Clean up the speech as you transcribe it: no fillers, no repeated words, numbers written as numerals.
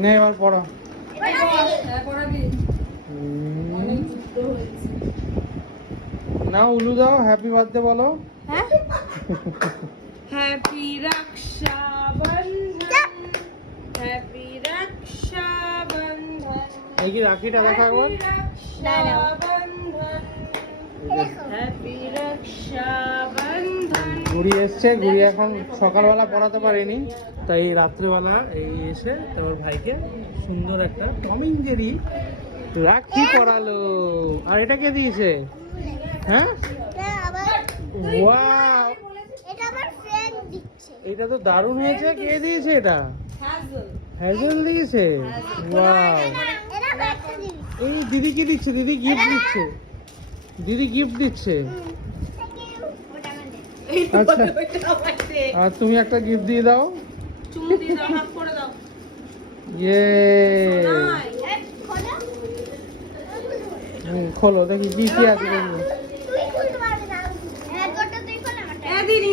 নে এবার পড়ো। না উলু দাও, হ্যাপি বার্থডে বলো। হ্যাপি রক্ষাবন্ধন, হ্যাপি রক্ষাবন্ধন, এই কি রাখিটা দেখা একবার। হ্যাপি রক্ষাবন্ধন। ঘুরি এসছে, ঘুরি এখন সকালবেলা পড়াতে পারিনি, তাই রাত্রিবেলা এই এসে তোমার ভাইকে সুন্দর একটা টম এন্ড জেরি রাখি পড়ালো। আর এটা কে দিয়েছে? হ্যাঁ, ওয়াও, এটা তো দারুণ হয়েছে। কে দিয়েছে এটা? হ্যাজেল দিয়েছে। ওয়াও, এই দিদি কি দিচ্ছে? দিদি গিফট দিচ্ছে, দিদি গিফট দিচ্ছে। আচ্ছা, আর তুমি একটা গিফট দিয়ে দাও। চুমু দিয়ে দাও, হাফ করে দাও। ইয়ে, খোলো দেখি কি কি আছে দেখি। দিদি